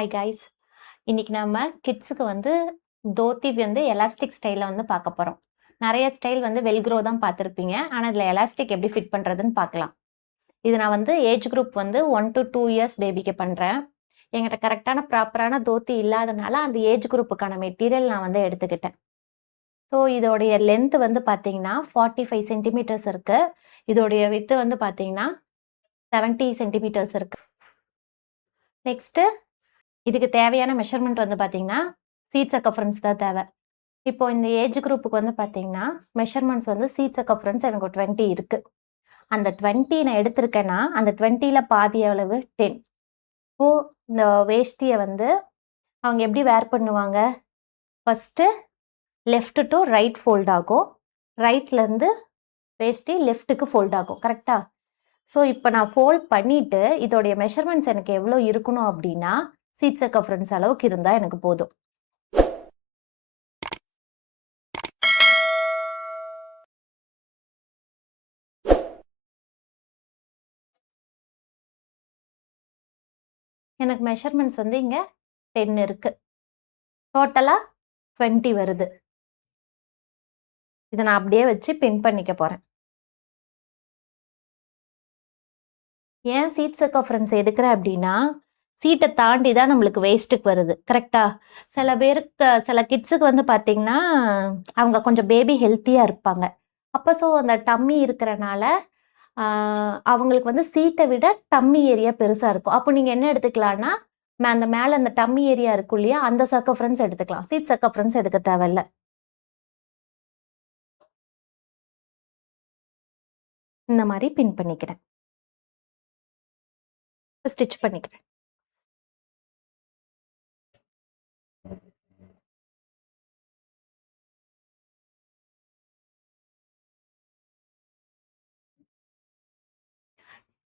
Hi guys. இன்னைக்கு நம்ம கிட்ஸுக்கு வந்து தோத்தி வந்து எலாஸ்டிக் ஸ்டைல்ல வந்து பார்க்க போறோம். நெறைய ஸ்டைல் வந்து வெல்க்ரோ தான் பார்த்திருப்பீங்க. ஆனா இதுல எலாஸ்டிக் எப்படி ஃபிட் பண்றதுன்னு பார்க்கலாம். இது நான் வந்து ஏஜ் குரூப் வந்து 1 to 2 இயர்ஸ் பேபிக்கு பண்றேன். என்கிட்ட கரெக்ட்டான ப்ராப்பரான தோத்தி இல்லாதனால அந்த ஏஜ் குரூப்புக்கான மெட்டீரியல் நான் வந்து எடுத்துக்கிட்டேன். ஸோ இதோடைய லென்த் வந்து பார்த்தீங்கன்னா 45 சென்டிமீட்டர்ஸ் இருக்கு. இதோடைய விட்த் வந்து பார்த்தீங்கன்னா 70 சென்டிமீட்டர்ஸ் இருக்கு. நெக்ஸ்ட்டு இதுக்கு தேவையான மெஷர்மென்ட் வந்து பார்த்தீங்கன்னா, சீட் சர்கம்ஃபரன்ஸ் தான் தேவை. இப்போ இந்த ஏஜ் குரூப்புக்கு வந்து பார்த்தீங்கன்னா, மெஷர்மென்ட்ஸ் வந்து சீட் சர்கம்ஃபரன்ஸ் எனக்கு 20 இருக்கு. அந்த 20 நான் எடுத்திருக்கேன்னா, அந்த 20ல பாதி அளவு 10. இப்போ இந்த வேஷ்டிய வந்து அவங்க எப்படி வேர் பண்ணுவாங்க? First left to right fold ஆகும். ரைட்லருந்து வேஷ்டி லெஃப்ட்டுக்கு ஃபோல்ட் ஆகும். கரெக்ட்டா? ஸோ, இப்ப நான் ஃபோல்ட் பண்ணிட்டு, இதோடைய மெஷர்மென்ட்ஸ் எனக்கு எவ்வளோ இருக்கணும் அப்படின்னா, சீட் சர்கம்ஃபரன்ஸ் அளவுக்கு இருந்தா எனக்கு போதும். எனக்கு மெஷர்மென்ட்ஸ் வந்து இங்க 10 இருக்கு. டோட்டலா 20 வருது. இத நான் அப்படியே வச்சு பின் பண்ணிக்க போறேன். ஏன் சீட் சர்கம்ஃபரன்ஸ் எடுக்கிறேன் அப்படின்னா, சீட்ட தாண்டி தான் நம்மளுக்கு வேஸ்ட்டுக்கு வருது. கரெக்ட்டா? சில பேருக்கு சில கிட்ஸுக்கு வந்து பார்த்தீங்கன்னா, அவங்க கொஞ்சம் பேபி ஹெல்த்தியா இருப்பாங்க. அப்ப ஸோ அந்த டம்மி இருக்கிறனால, ஆ அவங்களுக்கு வந்து சீட்ட விட டம்மி ஏரியா பெருசா இருக்கும். அப்போ நீங்க என்ன எடுத்துக்கலான்னா, அந்த மேல அந்த டம்மி ஏரியா இருக்கும் இல்லையா? அந்த சர்கம்ஃபரன்ஸ் எடுத்துக்கலாம். சீட் சர்கம்ஃபரன்ஸ் எடுக்க தேவையில்ல. இந்த மாரி பின் பண்ணிக்கிறேன். ஸ்டிட்ச் பண்ணிக்கிறேன்.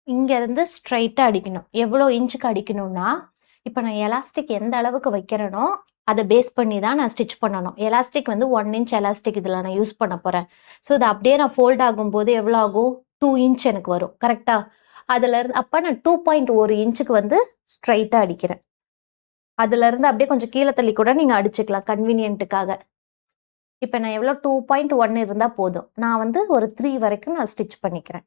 இங்கருந்து ஸ்ட்ரெயிட்டா அடிக்கணும். எவ்வளோ இன்ச்சுக்கு அடிக்கணும்னா, இப்ப நான் எலாஸ்டிக் எந்த அளவுக்கு வைக்கிறேனோ, அத பேஸ் பண்ணி தான் நான் ஸ்டிட்ச் பண்ணணும். எலாஸ்டிக் வந்து 1 இன்ச் எலாஸ்டிக் இதுல நான் யூஸ் பண்ண போறேன். ஸோ, இத அப்படியே நான் ஃபோல்ட் ஆகும்போது எவ்வளோ ஆகும்? 2 இன்ச் எனக்கு வரும். கரெக்ட்டா? அதுலருந்து அப்ப நான் 2.1 இன்ச்சுக்கு வந்து ஸ்ட்ரெயிட்டா அடிக்கிறேன். அதுலருந்து அப்படியே கொஞ்சம் கீழ தள்ளி கூட நீங்க அடிச்சுக்கலாம் கன்வீனியன்ட்டுக்காக. இப்ப நான் எவ்வளோ 2.1 இருந்தா போதும். நான் வந்து ஒரு 3 வரைக்கும் நான் ஸ்டிட்ச் பண்ணிக்கிறேன்.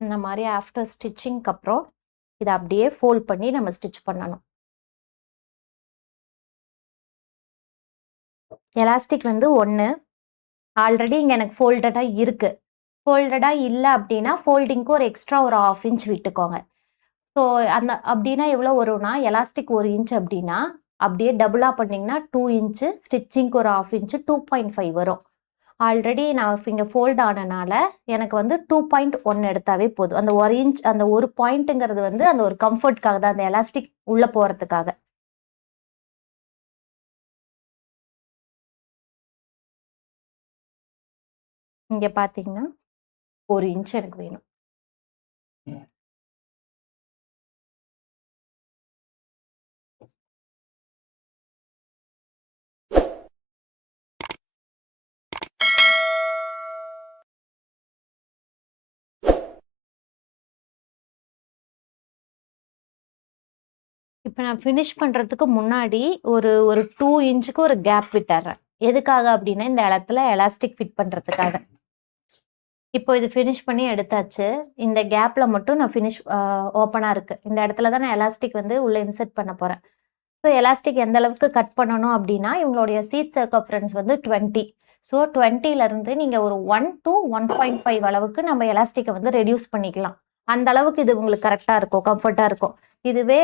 இந்த மாரி ஆஃப்டர் ஸ்டிச்சிங்க்கு அப்புறம், இத அப்படியே ஃபோல்ட் பண்ணி நம்ம ஸ்டிட்ச் பண்ணணும். எலாஸ்டிக் வந்து 1 ஆல்ரெடி இங்க எனக்கு ஃபோல்டடா இருக்கு. ஃபோல்டடா இல்ல அப்படின்னா, ஃபோல்டிங்க்கு ஒரு எக்ஸ்ட்ரா ஒரு 1/2 இன்ச் விட்டுக்கோங்க. ஸோ அந்த அப்படின்னா எவ்வளோ வரும்னா, எலாஸ்டிக் 1 இன்ச் அப்படின்னா, அப்படியே டபுளா பண்ணீங்கன்னா 2 இன்ச், ஸ்டிச்சிங்க்கு ஒரு 1/2 இன்ச் 2.5 வரும். ஆல்ரெடி நான் இங்க ஃபோல்ட் ஆனனால, எனக்கு வந்து 2.1 எடுத்தாவே போதும். அந்த 1 இன்ச் அந்த 1 பாயிண்ட்ங்கிறது வந்து அந்த ஒரு கம்ஃபர்ட்காக தான். அந்த எலாஸ்டிக் உள்ள போறதுக்காக. இங்க பார்த்தீங்கன்னா, 1 இன்ச் எனக்கு வேணும். இப்ப நான் ஃபினிஷ் பண்றதுக்கு முன்னாடி ஒரு 2 இன்ச்சுக்கு ஒரு கேப் விட்டர்றேன். எதுக்காக அப்டின்னா, இந்த இடத்துல எலாஸ்டிக் ஃபிட் பண்றதுக்காக. இப்போ இது ஃபினிஷ் பண்ணி எடுத்தாச்சு. இந்த கேப்ல மட்டும் நான் ஓப்பனா இருக்கு. இந்த இடத்துல தான் நான் எலாஸ்டிக் வந்து உள்ள இன்சர்ட் பண்ண போறேன். ஸோ எலாஸ்டிக் எந்த அளவுக்கு கட் பண்ணணும் அப்டின்னா, இவங்களுடைய சீட் சர்கம்ஃபரன்ஸ் வந்து 20. ஸோ 20லருந்து நீங்க ஒரு 1 டூ 1.5 அளவுக்கு நம்ம எலாஸ்டிக்க வந்து ரெடியூஸ் பண்ணிக்கலாம். அந்த அளவுக்கு இது உங்களுக்கு கரெக்ட்டா இருக்கும். கம்ஃபர்ட்டா இருக்கும். இதுவே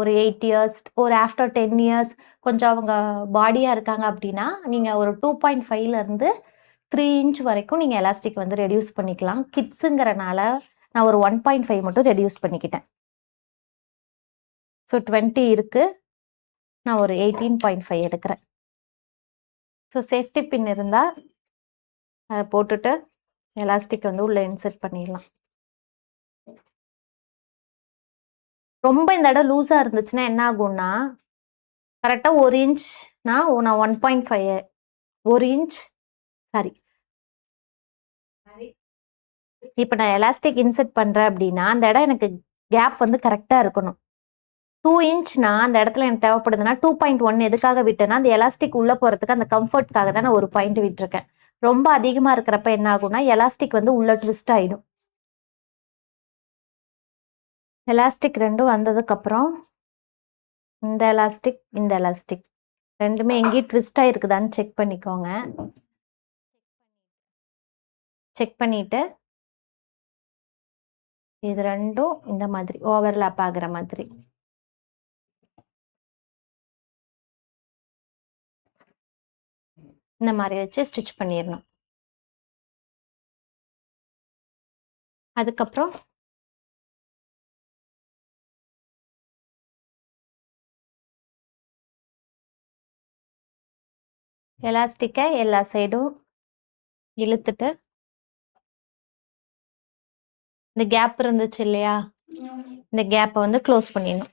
ஒரு 8 இயர்ஸ், ஒரு ஆஃப்டர் 10 இயர்ஸ் கொஞ்சம் அவங்க பாடியா இருக்காங்க அப்டின்னா, நீங்க ஒரு 2.5லருந்து 3 இன்ச் வரைக்கும் நீங்க எலாஸ்டிக் வந்து ரெடியூஸ் பண்ணிக்கலாம். கிட்ஸுங்கிறனால நான் ஒரு 1.5 மட்டும் ரெடியூஸ் பண்ணிக்கிட்டேன். ஸோ 20 இருக்கு. நான் ஒரு 18.5 எடுக்கிறேன். ஸோ சேஃப்டி பின் இருந்தா, அத போட்டுட்டு எலாஸ்டிக் வந்து உள்ள இன்சர்ட் பண்ணிடலாம். ரொம்ப இந்த இடம் லூஸா இருந்துச்சுன்னா என்ன ஆகும்னா, கரெக்ட்டா 1 இன்ச்னா நான் 1.5 1 இன்ச் சாரி. இப்ப நான் எலாஸ்டிக் இன்சர்ட் பண்றேன் அப்படின்னா, அந்த இடம் எனக்கு கேப் வந்து கரெக்ட்டா இருக்கணும். 2 இன்ச்னா அந்த இடத்துல எனக்கு தேவைப்படுதுன்னா 2.1 எதுக்காக விட்டேன்னா, அந்த எலாஸ்டிக் உள்ள போறதுக்கு அந்த கம்ஃபர்ட்காக தான் நான் ஒரு பாயிண்ட் விட்டுருக்கேன். ரொம்ப அதிகமா இருக்கிறப்ப என்ன ஆகும்னா, எலாஸ்டிக் வந்து உள்ள ட்விஸ்ட் ஆயிடும். எலாஸ்டிக் 2ம் வந்ததுக்கப்புறம், இந்த எலாஸ்டிக், இந்த எலாஸ்டிக் 2மே எங்கேயும் ட்விஸ்ட் ஆயிருக்குதான்னு செக் பண்ணிக்கோங்க. செக் பண்ணிட்டு, இது 2ம் இந்த மாதிரி ஓவர்லேப் ஆகுற மாதிரி. இந்த மாதிரி வச்சு ஸ்டிச் பண்ணிடணும். அதுக்கப்புறம் எலாஸ்டிக்கை எல்லா சைடும் இழுத்துட்டு, இந்த கேப் இருந்துச்சு இல்லையா? இந்த கேப்பை வந்து க்ளோஸ் பண்ணிடணும்.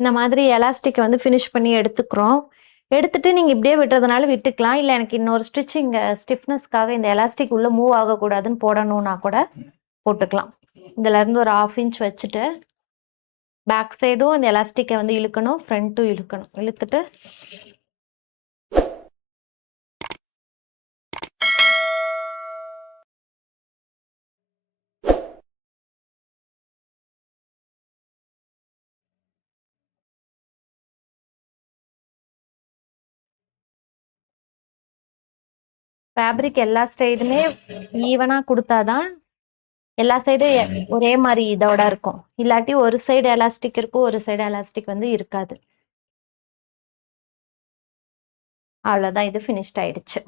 இந்த மாதிரி எலாஸ்டிக்கை வந்து ஃபினிஷ் பண்ணி எடுத்துக்கிறோம். எடுத்துட்டு நீங்க இப்படியே விட்டுறதுனால விட்டுக்கலாம். இல்ல எனக்கு இன்னொரு ஸ்டிச்சிங் ஸ்டிஃப்னஸ்க்காக இந்த எலாஸ்டிக் உள்ள மூவ் ஆகக்கூடாதுன்னு போடணும்னா கூட போட்டுக்கலாம். இதுல இருந்து ஒரு 1/2 இன்ச் வச்சுட்டு, பேக் சைடும் இந்த எலாஸ்டிக்கை வந்து இழுக்கணும், ஃப்ரண்ட்டும் இழுக்கணும். இழுத்துட்டு ஃபேப்ரிக் எல்லா சைடுமே ஈவனா குடுத்தாதான் எல்லா சைடும் ஒரே மாதிரி இதோட இருக்கும். இல்லாட்டி ஒரு சைடு எலாஸ்டிக் இருக்கும், ஒரு சைடு எலாஸ்டிக் வந்து இருக்காது. அவ்வளவுதான், இது ஃபினிஷ்ட் ஆயிடுச்சு.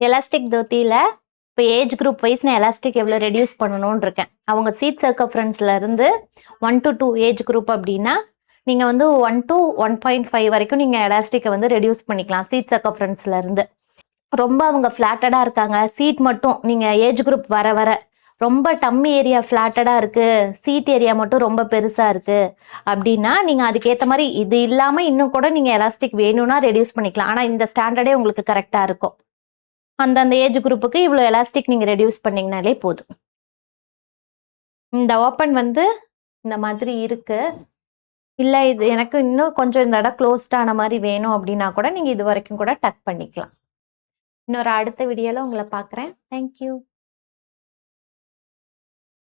எலாஸ்டிக் தோத்தியில இப்போ ஏஜ் குரூப் வைஸ் நான் எலாஸ்டிக் எவ்வளோ ரெடியூஸ் பண்ணணும்னு இருக்கேன். அவங்க சீட் சர்க்கம்ஃபரன்ஸ்ல இருந்து 1 to 2 ஏஜ் குரூப் அப்படின்னா நீங்க வந்து 1 to 1.5 வரைக்கும் நீங்க எலாஸ்டிக்கை வந்து ரெடியூஸ் பண்ணிக்கலாம் சீட் சர்க்கம்ஃபரன்ஸ்ல இருந்து. ரொம்ப அவங்க ஃபிளாட்டடா இருக்காங்க, சீட் மட்டும் நீங்க ஏஜ் குரூப் வர வர ரொம்ப டம்மி ஏரியா ஃபிளாட்டடா இருக்கு, சீட் ஏரியா மட்டும் ரொம்ப பெருசா இருக்கு அப்படின்னா நீங்க அதுக்கேற்ற மாதிரி இது இல்லாம இன்னும் கூட நீங்க எலாஸ்டிக் வேணும்னா ரெடியூஸ் பண்ணிக்கலாம். ஆனா இந்த ஸ்டாண்டர்டே உங்களுக்கு கரெக்டா இருக்கும். அந்தந்த ஏஜ் குரூப்புக்கு இவ்வளோ எலாஸ்டிக் நீங்க ரெடியூஸ் பண்ணீங்கனாலே போதும். இந்த ஓப்பன் வந்து இந்த மாதிரி இருக்கு. இல்ல இது எனக்கு இன்னும் கொஞ்சம் இந்த இடம் க்ளோஸ்ட் ஆன மாதிரி வேணும் அப்படின்னா கூட நீங்க இது வரைக்கும் கூட டக் பண்ணிக்கலாம். இன்னொரு அடுத்த வீடியோல உங்களை பார்க்குறேன். Thank you.